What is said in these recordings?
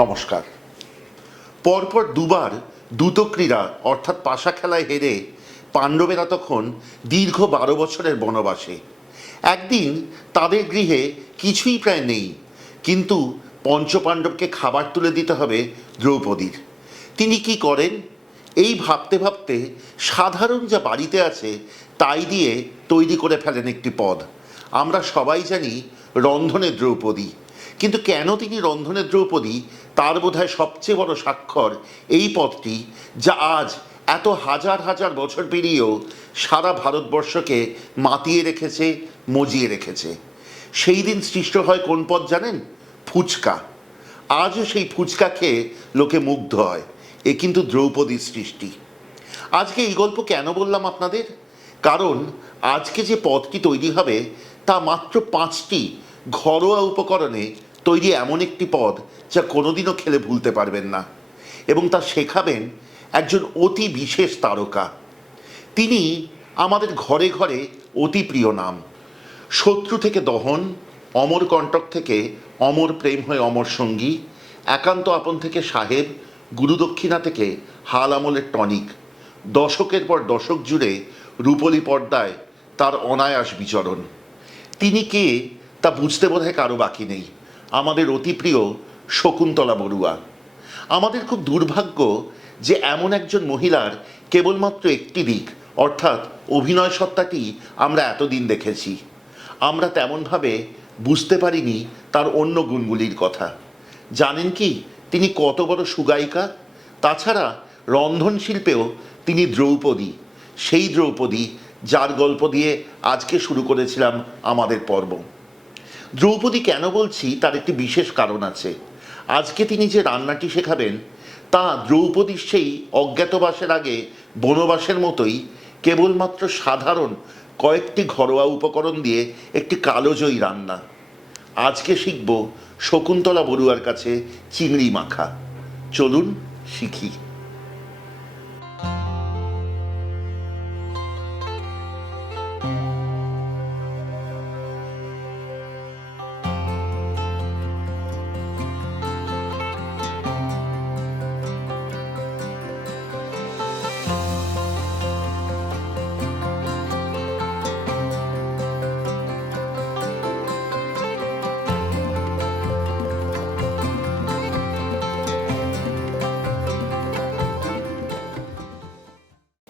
নমস্কার। পরপর দুবার দ্রুতক্রীড়া, অর্থাৎ পাশা খেলায় হেরে পাণ্ডবেরা তখন দীর্ঘ বারো বছরের বনবাসে। একদিন তাদের গৃহে কিছুই প্রায় নেই, কিন্তু পঞ্চপাণ্ডবকে খাবার তুলে দিতে হবে দ্রৌপদীর। তিনি কি করেন? এই ভাবতে ভাবতে সাধারণ যা বাড়িতে আছে, তাই দিয়ে তৈরি করে ফেলেন একটি পদ। আমরা সবাই জানি রন্ধনের দ্রৌপদী, কিন্তু কেন তিনি রন্ধনের দ্রৌপদী তার বোধহয় সবচেয়ে বড় স্বাক্ষর এই পথটি যা আজ এত হাজার হাজার বছর পেরিয়েও সারা ভারতবর্ষকে মাতিয়ে রেখেছে, মজিয়ে রেখেছে। সেই দিন সৃষ্ট হয় কোন পদ জানেন? ফুচকা। আজও সেই ফুচকা খেয়ে লোকে মুগ্ধ হয়। এ কিন্তু দ্রৌপদীর সৃষ্টি। আজকে এই গল্প কেন বললাম আপনাদের? কারণ আজকে যে পদটি তৈরি হবে, তা মাত্র পাঁচটি ঘরোয়া উপকরণে তৈরি এমন একটি পদ যা কোনোদিনও খেলে ভুলতে পারবেন না। এবং তা শেখাবেন একজন অতি বিশেষ তারকা। তিনি আমাদের ঘরে ঘরে অতি প্রিয় নাম। শত্রু থেকে দহন, অমর কণ্টক থেকে অমর প্রেম হয়ে অমর সঙ্গী, একান্ত আপন থেকে সাহেব গুরুদক্ষিণা থেকে হাল আমলের টনিক, দশকের পর দশক জুড়ে রূপলী পর্দায় তার অনায়াস বিচরণ। তিনি কে তা বুঝতে বোধহয় কারও বাকি নেই। আমাদের অতি প্রিয় শকুন্তলা বড়ুয়া। আমাদের খুব দুর্ভাগ্য যে এমন একজন মহিলার কেবলমাত্র একটি দিক, অর্থাৎ অভিনয় সত্তাটি আমরা এতদিন দেখেছি। আমরা তেমনভাবে বুঝতে পারিনি তার অন্য গুণগুলির কথা। জানেন কি, তিনি কত বড় সুগায়িকা? তাছাড়া রন্ধন শিল্পেও তিনি দ্রৌপদী। সেই দ্রৌপদী যার গল্প দিয়ে আজকে শুরু করেছিলাম আমাদের পর্ব। দ্রৌপদী কেন বলছি তার একটি বিশেষ কারণ আছে। আজকে তিনি যে রান্নাটি শেখাবেন, তা দ্রৌপদীর সেই অজ্ঞাতবাসের আগে বনবাসের মতোই কেবলমাত্র সাধারণ কয়েকটি ঘরোয়া উপকরণ দিয়ে একটি কালোজয়ী রান্না। আজকে শিখব শকুন্তলা বড়ুয়ার কাছে চিংড়ি মাখা। চলুন শিখি।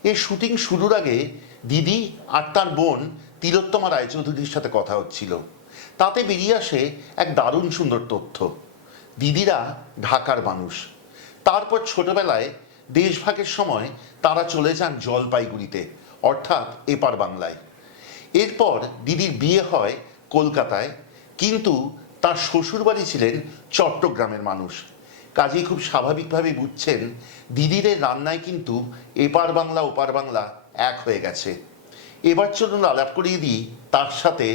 এই শুটিং শুরুর আগে দিদি আর তার বোন তিলোত্তমা রায়চৌধুরীর সাথে কথা হচ্ছিল। তাতে বেরিয়ে আসে এক দারুণ সুন্দর তথ্য। দিদিরা ঢাকার মানুষ। তারপর ছোটবেলায় দেশভাগের সময় তারা চলে যান জলপাইগুড়িতে, অর্থাৎ এপার বাংলায়। এরপর দিদির বিয়ে হয় কলকাতায়, কিন্তু তার শ্বশুরবাড়ি ছিলেন চট্টগ্রামের মানুষ। কাজেই খুব স্বাভাবিকভাবে বুঝছেন, দিদিদের রান্নায় কিন্তু এপার বাংলা, ওপার বাংলা এক হয়ে গেছে। এবার চলুন আলাপ করিয়ে দিই তার সাথে,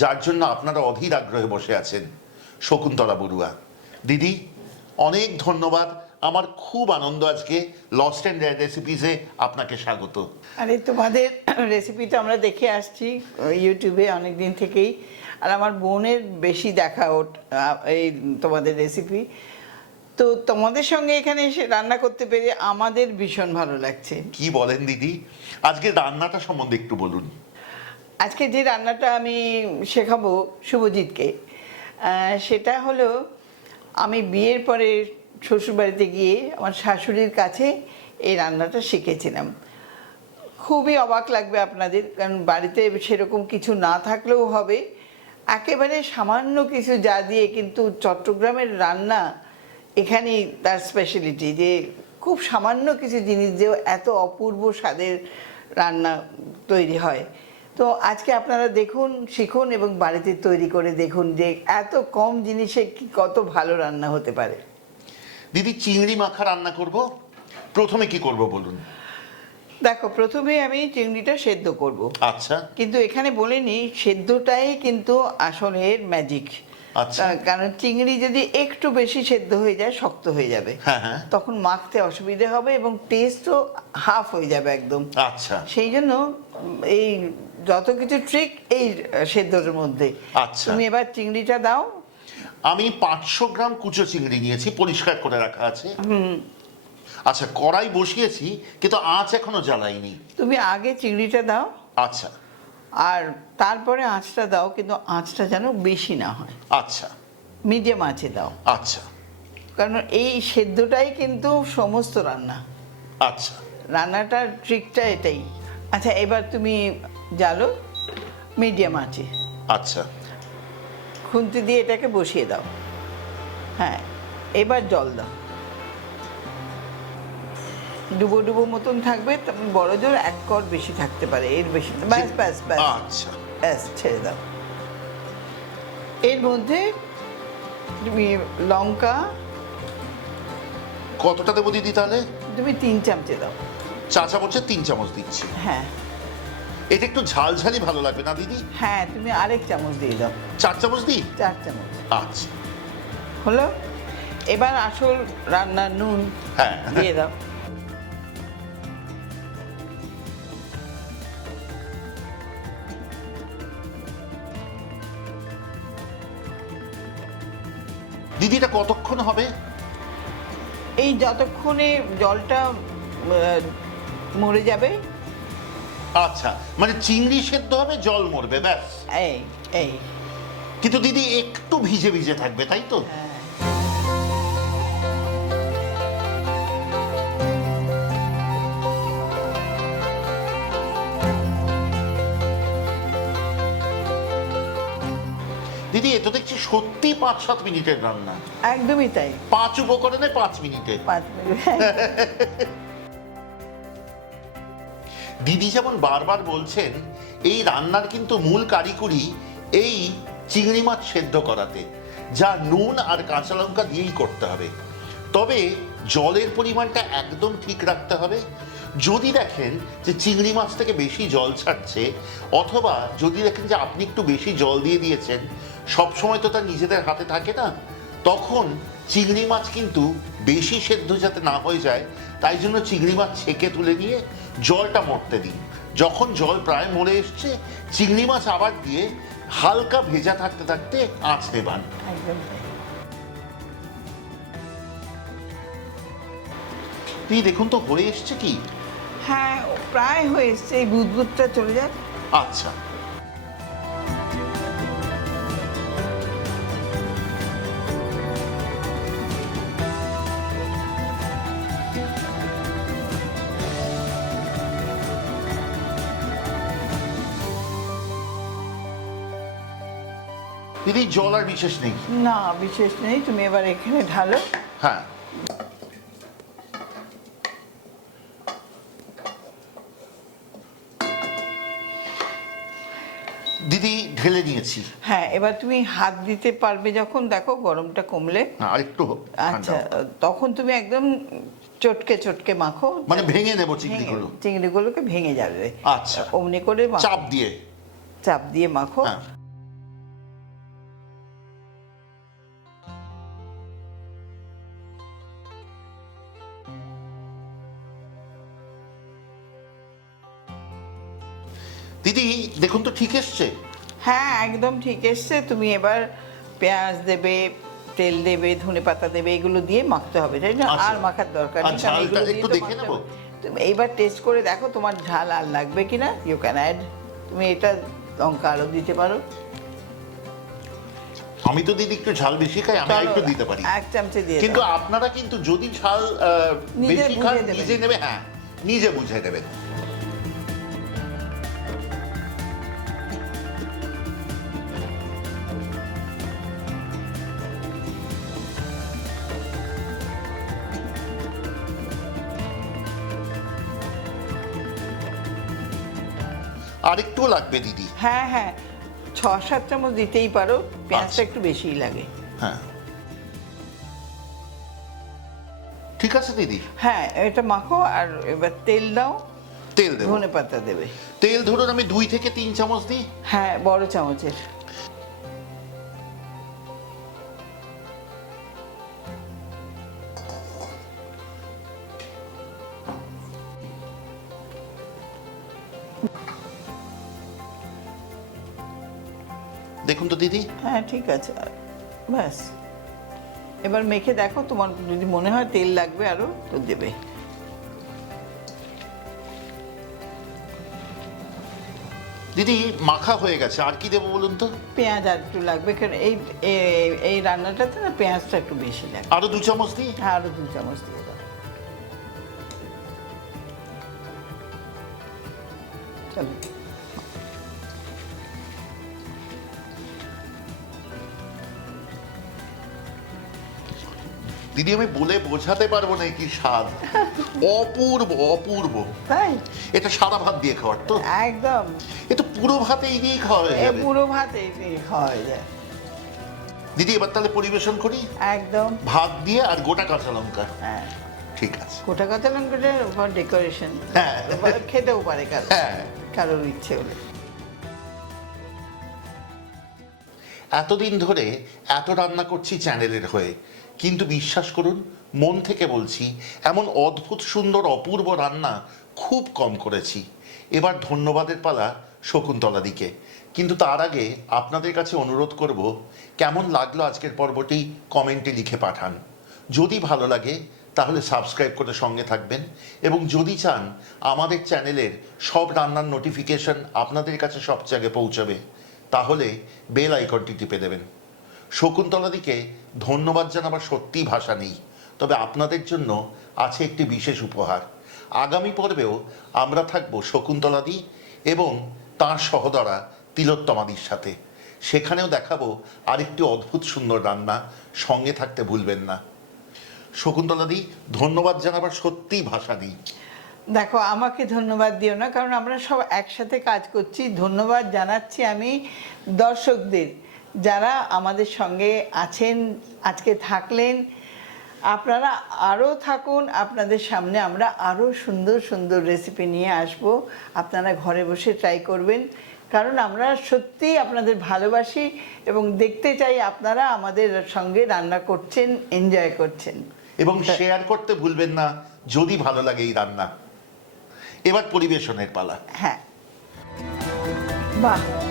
যার জন্য আপনারা অধীর আগ্রহে বসে আছেন, শকুন্তলা বড়ুয়া। দিদি, অনেক ধন্যবাদ। আমার খুব আনন্দ আজকে লস্ট অ্যান্ড রেসিপিসে আপনাকে স্বাগত। আরে, তোমাদের রেসিপিটা আমরা দেখে আসছি ইউটিউবে অনেক দিন থেকেই। আর আমার বোনের বেশি দেখা ওট এই তোমাদের রেসিপি তো তোমাদের সঙ্গে এখানে এসে রান্না করতে পেরে আমাদের ভীষণ ভালো লাগছে। কি বলেন দিদি? আজকে রান্নাটা সম্বন্ধে একটু বলুন। আজকে যে রান্নাটা আমি শেখাবো শুভজিৎকে সেটা হলো আমি বিয়ের পরে শ্বশুরবাড়িতে গিয়ে আমার শাশুড়ির কাছে এই রান্নাটা শিখেছিলাম। খুবই অবাক লাগবে আপনাদের কারণ বাড়িতে সেরকম কিছু না থাকলেও হবে। একেবারে সামান্য কিছু যা দিয়ে কিন্তু চট্টগ্রামের রান্না এখানেই তার স্পেশালিটি যে খুব সামান্য কিছু জিনিস দিয়েও এত অপূর্ব স্বাদের রান্না তৈরি হয়। তো আজকে আপনারা দেখুন শিখুন এবং বাড়িতে তৈরি করে দেখুন যে এত কম জিনিসে কি কত ভালো রান্না হতে পারে। দিদি চিংড়ি মাখা রান্না করব? প্রথমে কি করব বলুন? দেখো প্রথমে আমি চিংড়িটা সেদ্ধ করব। আচ্ছা। কিন্তু এখানে বলিনি সেদ্ধটাই কিন্তু আসলে এর ম্যাজিক আচ্ছা। কারণ চিংড়ি যদি একটু বেশি সেদ্ধ হয়ে যায় শক্ত হয়ে যাবে। হ্যাঁ, হ্যাঁ। তখন মাখতে অসুবিধে হবে এবং টেস্টও হাফ হয়ে যাবে একদম। আচ্ছা। সেই জন্য এই যত কিছু ট্রিক এই সেদ্ধর মধ্যে। আচ্ছা। তুমি এবার চিংড়িটা দাও। আমি পাঁচশো গ্রাম কুচো চিংড়ি নিয়েছি পরিষ্কার করে রাখা আছে। আচ্ছা কড়াই বসিয়েছি কিন্তু আঁচ এখনও জ্বালাইনি। তুমি আগে চিংড়িটা দাও। আচ্ছা। আর তারপরে আঁচটা দাও কিন্তু আঁচটা যেন বেশি না হয়। আচ্ছা। মিডিয়াম আঁচে দাও। আচ্ছা। কারণ এই সেদ্ধটাই কিন্তু সমস্ত রান্না। আচ্ছা। রান্নাটার ট্রিকটা এটাই। আচ্ছা এবার তুমি জ্বালো মিডিয়াম আঁচে। আচ্ছা। খুন্তি দিয়ে এটাকে বসিয়ে দাও। হ্যাঁ এবার জল দাও। ডুবো ডুবো মতন থাকবে বড় জোর এক কর বেশি থাকতে পারে এর বেশি। ব্যাস ব্যাস ব্যাস আচ্ছা। ব্যাস ছেড়ে দাও। এর মধ্যে তুমি লঙ্কা। কতটা দেবো দিদি তাহলে? তুমি তিন চামচে দাও। চা চামচের তিন চামচ দিচ্ছি। হ্যাঁ। এটা একটু ঝাল ঝালই ভালো লাগবে না দিদি? হ্যাঁ তুমি আরেক চামচ দিয়ে দাও। চার চামচ দিই? চার চামচ। আচ্ছা। হলো? এবার আসল রান্নার নুন হ্যাঁ। দিয়ে দাও। দিদি এটা কতক্ষণ হবে? এই যতক্ষণে জলটা আহ, মরে যাবে। আচ্ছা মানে চিংড়ি সেদ্ধ হবে জল মরবে ব্যাস। এই এই। কিন্তু দিদি একটু ভিজে ভিজে থাকবে তাই তো? হ্যাঁ। দিদি এ তো দেখছি সত্যি পাঁচ সাত মিনিটের রান্না। একদমই তাই। পাঁচ উপকরণে পাঁচ মিনিটে। পাঁচ মিনিট। দিদি যেমন বারবার বলছেন এই রান্নার কিন্তু মূল কারিগরি এই চিংড়ি মাছ সেদ্ধ করাতে যা নুন আর কাঁচা লঙ্কা দিয়েই করতে হবে। তবে জলের পরিমাণটা একদম ঠিক রাখতে হবে। যদি দেখেন যে চিংড়ি মাছ থেকে বেশি জল ছাড়ছে অথবা যদি দেখেন যে আপনি একটু বেশি জল দিয়ে দিয়েছেন সব সময় তো তার নিজেদের হাতে থাকে না। তখন চিংড়ি মাছ কিন্তু বেশি সেদ্ধ যাতে না হয়ে যায় তাই জন্য চিংড়ি মাছ ছেঁকে তুলে নিয়ে জলটা মরতে দিই। যখন জল প্রায় মরে এসছে চিংড়ি মাছ আবার দিয়ে হালকা ভেজা থাকতে থাকতে আঁচ দেবান। তুই দেখুন তো হয়ে এসছে কি? হ্যাঁ প্রায় হয়ে এসছে এই বুদবুদটা চলে যাক। আচ্ছা। দিদি জল আর বিশেষ নেই। না বিশেষ নেই তুমি এবার এখানে ঢালো। হ্যাঁ। দিদি ঢেলে নিয়েছি। হ্যাঁ এবার তুমি হাত দিতে পারবে যখন দেখো গরমটা কমলে। হ্যাঁ, আরেকটু আচ্ছা তখন তুমি একদম চটকে চটকে মাখো। মানে ভেঙে নেব ভেঙে- চিংড়িগুলো। চিংড়িগুলোকে ভেঙে যাবে। আচ্ছা। অমনি করে চাপ দিয়ে। চাপ দিয়ে মাখো। দিদি দেখুন তো ঠিক এসছে। হ্যাঁ একদম ঠিক এসছে। তুমি এবার পেঁয়াজ দেবে তেল দেবে ধনে পাতা দেবে এগুলো দিয়ে মাখতে হবে তাই না? আচ্ছা। আর মাখার দরকার নেই কারণ ঝালটা এগুলো দিয়ে তো দেখে নেব? তুমি এইবার টেস্ট করে দেখো তোমার ঝাল আর লাগবে কিনা। ইউ ক্যান অ্যাড তুমি এটা লঙ্কা আরও দিতে পারো। আমি তো দিদি একটু ঝাল বেশি খাই আমি একটু দিতে পারি। এক চামচে দিয়ে কিন্তু আপনারা কিন্তু যদি ঝাল বেশি খান বুঝে নিজে নেবে হ্যাঁ নিজে বুঝে নেবেন। আরেকটু লাগবে দিদি। হ্যাঁ হ্যাঁ। ছ সাত চামচ দিতেই পারো পেঁয়াজটা আচ্ছা। একটু বেশিই লাগে। হ্যাঁ। ঠিক আছে দিদি। হ্যাঁ এটা মাখো আর এবার তেল দাও। তেল দেবো। ধনে পাতা দেবে। তেল ধরুন আমি দুই থেকে তিন চামচ দিই। হ্যাঁ বড় চামচের। দেখুন তো দিদি। হ্যাঁ ঠিক আছে। ব্যাস। এবার মেখে দেখো তোমার যদি মনে হয় তেল লাগবে আরও তো দেবে। দিদি মাখা হয়ে গেছে। আর কি দেবো বলুন তো? পেঁয়াজ আর একটু লাগবে কারণ এই এই- এই রান্নাটাতে না পেঁয়াজটা একটু বেশি লাগবে আরও দু চামচ দিই? হ্যাঁ আরও দু চামচ দিয়ে দাও। চলো। দিদি আমি বলে বোঝাতে পারব না কি স্বাদ। অপূর্ব অপূর্ব। তাই? এটা সারা ভাত দিয়ে খাওয়ার তো। একদম। এ তো পুরো ভাতে এই দিয়েই খাওয়া হয়ে যাবে। পুরো ভাত এই দিয়ে খাওয়া যায়। দিদি এবার তাহলে পরিবেশন করি। একদম। ভাত দিয়ে আর গোটা কাঁচা লঙ্কা। হ্যাঁ। ঠিক আছে। গোটা কাঁচা লঙ্কাটার উপর ডেকোরেশন হ্যাঁ। খেতেও পারে কারও। হ্যাঁ। কারোর ইচ্ছে হলে। এতদিন ধরে এত রান্না করছি চ্যানেলের হয়ে। কিন্তু বিশ্বাস করুন, মন থেকে বলছি, এমন অদ্ভুত, সুন্দর, অপূর্ব রান্না খুব কম করেছি। এবার ধন্যবাদের পালা শকুন্তলা দিকে কিন্তু তার আগে আপনাদের কাছে অনুরোধ করব, কেমন লাগল আজকের পর্বটি কমেন্টে লিখে পাঠান। যদি ভালো লাগে, তাহলে সাবস্ক্রাইব করে সঙ্গে থাকবেন। এবং যদি চান, আমাদের চ্যানেলের সব রান্নার নোটিফিকেশন আপনাদের কাছে সব জায়গায় পৌঁছাবে, তাহলে বেল আইকনটি টিপে দেবেন। শকুন্তলাদিকে ধন্যবাদ জানাবার সত্যিই ভাষা নেই। তবে আপনাদের জন্য আছে একটি বিশেষ উপহার। আগামী পর্বেও আমরা থাকব শকুন্তলাদি এবং তাঁর সহদরা তিলোত্তমাদির সাথে। সেখানেও দেখাবো আরেকটি অদ্ভুত সুন্দর রান্না, সঙ্গে থাকতে ভুলবেন না। শকুন্তলাদি, ধন্যবাদ জানাবার সত্যিই ভাষা নেই। দেখো, আমাকে ধন্যবাদ দিও না, কারণ আমরা সব একসাথে কাজ করছি। ধন্যবাদ জানাচ্ছি আমি দর্শকদের। যারা আমাদের সঙ্গে আছেন আজকে থাকলেন আপনারা আরও থাকুন। আপনাদের সামনে আমরা আরও সুন্দর সুন্দর রেসিপি নিয়ে আসব। আপনারা ঘরে বসে ট্রাই করবেন। কারণ আমরা সত্যিই আপনাদের ভালোবাসি এবং দেখতে চাই আপনারা আমাদের সঙ্গে রান্না করছেন এনজয় করছেন। এবং শেয়ার করতে ভুলবেন না যদি ভালো লাগে এই রান্না। এবার পরিবেশনের পালা। হ্যাঁ। বাহ!